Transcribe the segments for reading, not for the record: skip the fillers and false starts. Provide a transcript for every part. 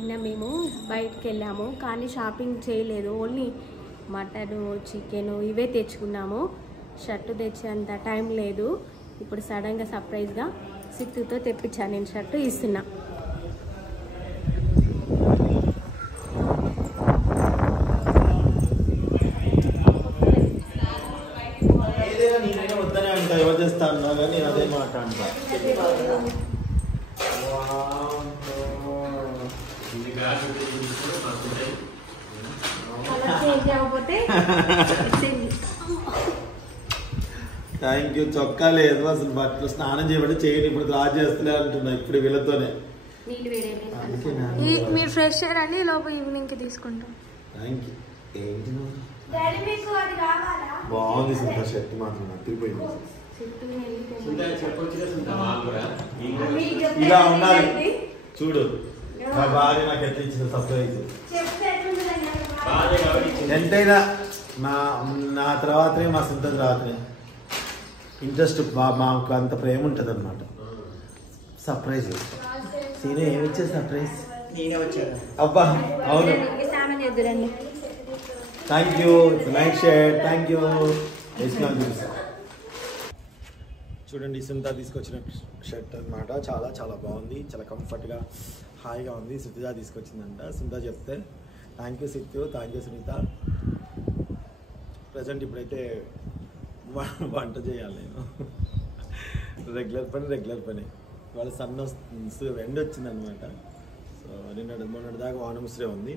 నిన్న మేము బయటికి వెళ్ళాము కానీ షాపింగ్ చేయలేదు. ఓన్లీ మటను చికెను ఇవే తెచ్చుకున్నాము. షర్టు తెచ్చేంత టైం లేదు. ఇప్పుడు సడన్గా సర్ప్రైజ్గా సిత్తుతో తెప్పించాను నేను షర్టు ఇస్తున్నా. Thank you. చొక్కా లేదు అసలు, బట్టలు స్నానం చేయబట్టి చేయని ఇప్పుడు డ్రా చేస్తలే అంటున్నా ఇప్పుడు వీళ్ళతోనే. మీరు ఫ్రెష్ అయ్యారని లోపల ఈవినింగ్ కి తీసుకుంటాం. Thank you. ఏంటి బాగుంది సుందర్ షర్ట్ మాత్రం నచ్చిపోయింది. ఇలా ఉండాలి చూడు. మా భార్య నాకు ఎంత ఇచ్చిన సర్ప్రైజ్. ఎంతైనా నా తర్వాతనే మా సుందర్ తర్వాతనే ఇంట్రెస్ట్ మాకు అంత ప్రేమ ఉంటుంది అనమాట. సర్ప్రైజ్ సీనే ఏమిచ్చే సర్ప్రైజ్ అబ్బా. అవును thank you. Night shirt thank you. చూడండి సునీత తీసుకొచ్చిన షర్ట్ అనమాట. చాలా చాలా బాగుంది, చాలా కంఫర్ట్గా హాయిగా ఉంది. సునీత తీసుకొచ్చిందంట. సునీత చెప్తే thank you Sittu, thank you Sunitha. Present ఇప్పుడైతే వంట చేయాలి నేను. రెగ్యులర్ పని. వాళ్ళ సన్న ఎండ వచ్చిందనమాట. సో మొన్నటి దాకా వానముసరే ఉంది.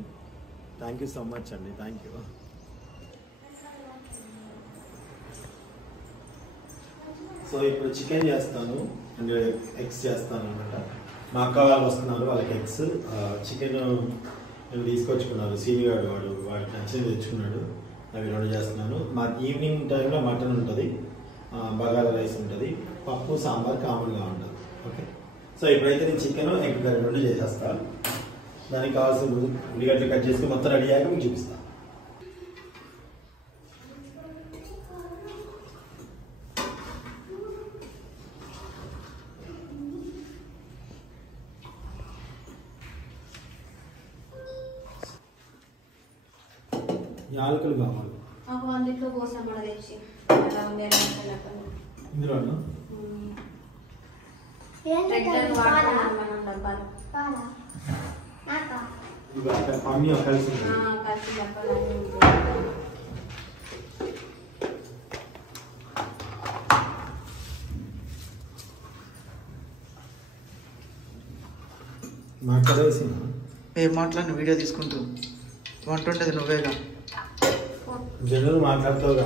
థ్యాంక్ యూ సో మచ్ అండి, థ్యాంక్ యూ. సో ఇప్పుడు చికెన్ చేస్తాను అండ్ ఎగ్స్ చేస్తాను అనమాట. మా అక్క వాళ్ళు వస్తున్నారు, వాళ్ళకి ఎగ్స్ చికెన్ నేను తీసుకొచ్చుకున్నాను. సీనియర్ వాడికి నచ్చింది తెచ్చుకున్నాడు. అవి రెండు చేస్తున్నాను. మా ఈవినింగ్ టైంలో మటన్ ఉంటుంది, బగారా రైస్ ఉంటుంది, పప్పు సాంబార్ కామన్గా ఉంటుంది. ఓకే. సో ఇప్పుడైతే నేను చికెన్ ఎగ్ కర్రీ రెండు చేసేస్తాను. దానికి కావాల్సిన ఉల్లిగడ్డలు కట్ చేసుకుని మొత్తం రెడీ అయ్యాక మీకు చూపిస్తాను. యాలకులు కావాలి ఇందులోనా? అన్నీ కలిసి మాట్లాడేసి ఏం మాట్లాడిన వీడియో తీసుకుంటూ వంట ఉండేది నువ్వేగా జనరల్ మాట్లాడుతావుగా.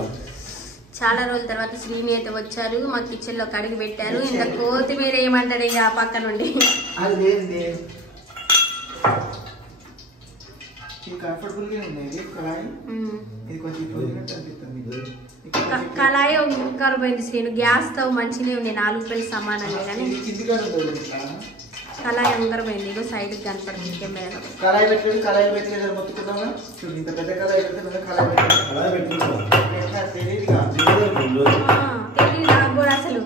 చాలా రోజుల తర్వాత శ్రీని అయితే వచ్చారు, మా కిచెన్ లో కడిగి పెట్టారు. ఇంత కొత్తిమీర ఏమంటారు ఇక పక్క నుండి. అది లేదు కంఫర్టబుల్ గా ఉంది కళాయి. ఇది కొంచెం అనిపిస్తుంది. కళాయి కరుపోయింది శ్రీను. గ్యాస్ స్టవ్ మంచిగా ఉంది, 4 రూపాయలు సమానంగా. కానీ కళాయి అంగరమైంది. ఇగో సైడ్ కనపడుతుంది కెమెరా. కళాయి పెట్టి కళాయి పెట్టి మొత్తుకున్నావా చూడు. ఇంత పెద్ద కళాయి పెట్టి కళాయి పెట్టి తెలియదు నాకు కూడా అసలు.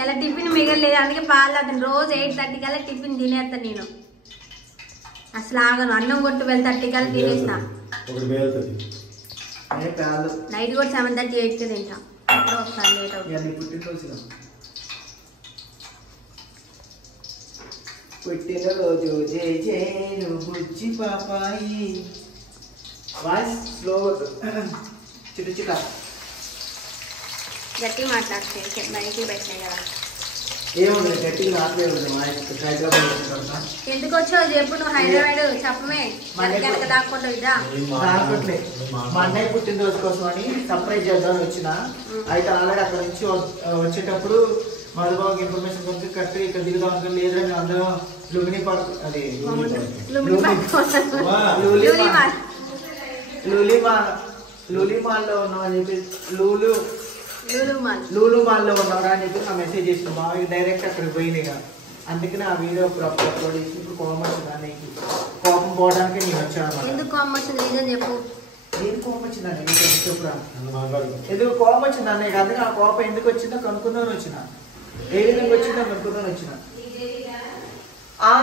ఇలా టిఫిన్ మిగలేదు, అందుకే పాలు అవుతుంది. రోజు 8:30 కల్లా టిఫిన్ తినేస్తాను నేను. అసలు ఆగను. అన్నం కొట్టు 12:30 కల్లా తినేస్తా. నైట్ కూడా 7:30 8 తింటా. ఒకసారి లేట్ అవుతుంది. పుట్టినరోజు జై జైలు బుజ్జి పాపాయి. వాయిస్ స్లో చిన్న చిన్న గట్టి మాట్లాడితే బయటికి పెట్టినాయి కదా. ఏముంది గట్టిగా రావట్లేదు. హైదరాబాద్ ఎందుకు వచ్చావు చెప్పు. నువ్వు హైదరాబాద్ చెప్పమే. వెనక దాక్కుండా ఇదా రాకట్లే. మా అన్నయ్య పుట్టినరోజు కోసం అని సర్ప్రైజ్ చేద్దామని వచ్చిన. అయితే ఆల్రెడీ అక్కడ నుంచి వచ్చేటప్పుడు మధుబాబుకి ఇన్ఫర్మేషన్ కొంచెం కట్టి ఇక్కడ దిగుదాం అనుకుని. లేదా మేము అందరం లుమిని పార్క్ అది లూలిమాల్లో ఉన్నాం అని చెప్పి లూలు మాల్లో ఉన్నారా అని చెప్పి నా మెసేజ్ చేసిన. బాగా డైరెక్ట్ అక్కడికి పోయినాయి. అందుకని ఆ వీడియో అప్లోడ్ చేసి ఇప్పుడు కోపం వచ్చింది అన్నయ్యకి. కోపం పోవడానికి నేను వచ్చాను. ఎందుకు కోపం వచ్చింది రీజన్ చెప్పు. నేను కోపం వచ్చిందండి నీకు చెప్పురా. ఎందుకు కోపం వచ్చింది అన్నయ్య? అందుకే ఆ కోపం ఎందుకు వచ్చిందో కనుక్కుందామని వచ్చిన. ఏ విధంగా వచ్చిందో కనుక్కుందామని వచ్చిన.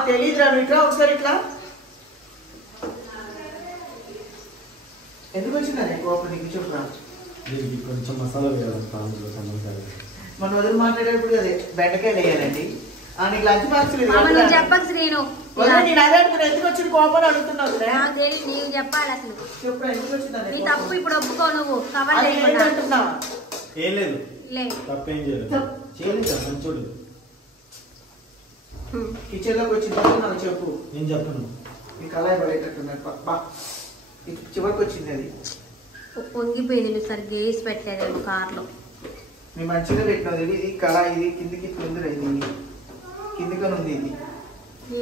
తెలియదురా నువ్వు ఇట్లా ఒకసారి ఇట్లా. ఎందుకు వచ్చిందండి కోపం నీకు చెప్పురా. కొంచెం మసాలా వేయాలి. మన వదిలి మాట్లాడేటప్పుడు అదే బెండకాయలు వేయాలండి. నీకు లంచ్ బాక్స్ చెప్పదు శ్రీను. నేను అదే అనుకున్నా. ఎందుకు వచ్చిన కోపాలు అడుగుతున్నావు? నీవు చెప్పాలి అసలు. చెప్పురా ఎందుకు వచ్చిందని. నీ తప్పు ఇప్పుడు ఒప్పుకో. నువ్వు కవర్ అంటున్నా. ఏం లేదు, తప్పేం చేయలేదు. చేయలేదు మంచోడు. కిచెన్ లోకి వచ్చింది నాకు చెప్పు. నేను చెప్పను. నీ కళాయి పడేటట్టున్నాడు. చివరికి వచ్చింది అది పొంగిపోయింది. నువ్వు సరిగ్గా వేసి పెట్టలేదు కార్లో. మేము మంచిగా పెట్టినది. ఇది కళాయి ఇది కిందికి ఉంది. ఇది కిందికని ఉంది. ఇది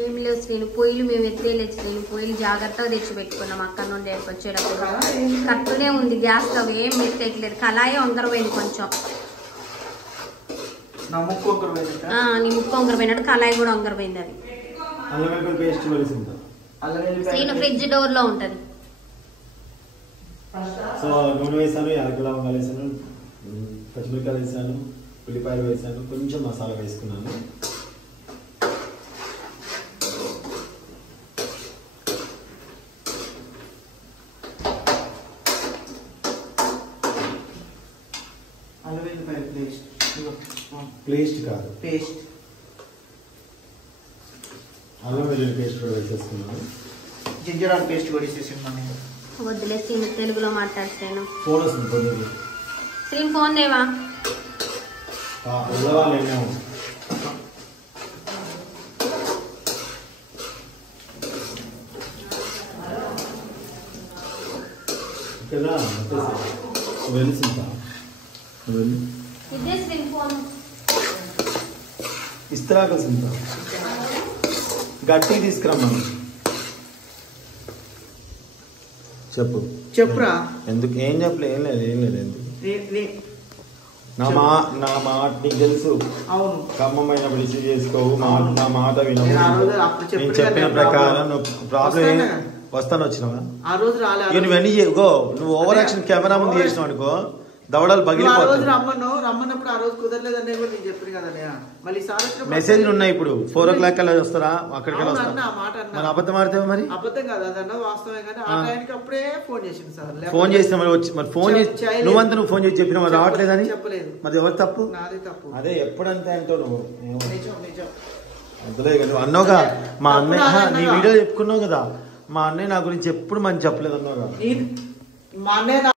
ఏం లేవు శ్రీను. పొయ్యిలు మేము ఎత్తేయలేదు శ్రీను. పొయ్యిలు జాగ్రత్తగా తెచ్చి పెట్టుకున్నాం అక్కడ నుండి వచ్చేటప్పుడు. కట్టునే ఉంది గ్యాస్ స్టవ్. ఏం ఎత్తేయట్లేదు. కళాయి వంకరపోయింది కొంచెం. నీ ముక్కు వంకరపోయినట్టు కళాయి కూడా వంకరపోయింది. అది శ్రీను ఫ్రిడ్జ్ డోర్ లో ఉంటది. సో నూనె వేసాను, యాలకుల లవంగాలు వేసాను, పచ్చిమిరకాయలు వేసాను, ఉల్లిపాయలు వేసాను, కొంచెం మసాలా వేసుకున్నాను. పేస్ట్ కాదు, పేస్ట్. అల్లం వెల్లుల్లి పేస్ట్ కూడా వేసేసుకున్నాను. జింజర్ ఆయిల్ పేస్ట్ కూడా వేసేసుకున్నాను. వద్దులే శ్రీను, తెలుగులో మాట్లాడతాను. ఫోన్ వస్తుంది. శ్రీను ఫోన్ దేవా. వాళ్ళు ఏమో ఇక్కడ వెళ్ళి ఇదే శ్రీను ఫోన్. ఇస్తరాకల్సిందా గట్టి తీసుకురమ్మను. చెప్పురా. ఎందుకు ఏం చెప్పలే? ఏం లేదు ఎందుకు. నా మాట నీకు తెలుసు. అవును, ఖమ్మమైనప్పుడు రిసీవ్ చేసుకోవు. నా మాట వినవు. నేను చెప్పిన ప్రకారం నువ్వు ప్రాబ్లం వస్తాను వచ్చినావా? ఆ రోజు రాలేదు. నువ్వన్నీ నువ్వు ఓవర్ యాక్షన్ కెమెరా ముందు చేసినావు అనుకో, దవడాలు పగిలిపోతాయి. రమ్మన్నప్పుడు ఆ రోజు కుదరలేదనే కూడా నేను చెప్పాను కదా. మళ్ళీ మెసేజ్లు ఉన్నాయి. ఇప్పుడు 4 o'clock కల్లా వస్తారా? అక్కడికి మన అబద్ధం ఆడితే మరి అబద్ధం కాదు, అదన్నా వాస్తవమే. కానీ ఆ టైంకి అప్పుడే ఫోన్ చేసింది సార్. ఫోన్ చేసిన మరి ఫోన్ చేసి నువ్వంతా నువ్వు ఫోన్ చేసి చెప్పిన మరి రావట్లేదని చెప్పలేదు. మరి ఎవరు తప్పు? నాదే తప్పు. అదే ఎప్పుడంతే అంటావు నువ్వు. నిజం. అందులే కదా అన్నావుగా, మా అన్నయ్య నీ వీడియో చెప్పుకున్నావు కదా, మా అన్నయ్య నా గురించి ఎప్పుడు మంచి చెప్పలేదు అన్నావుగా. మా అన్నయ్య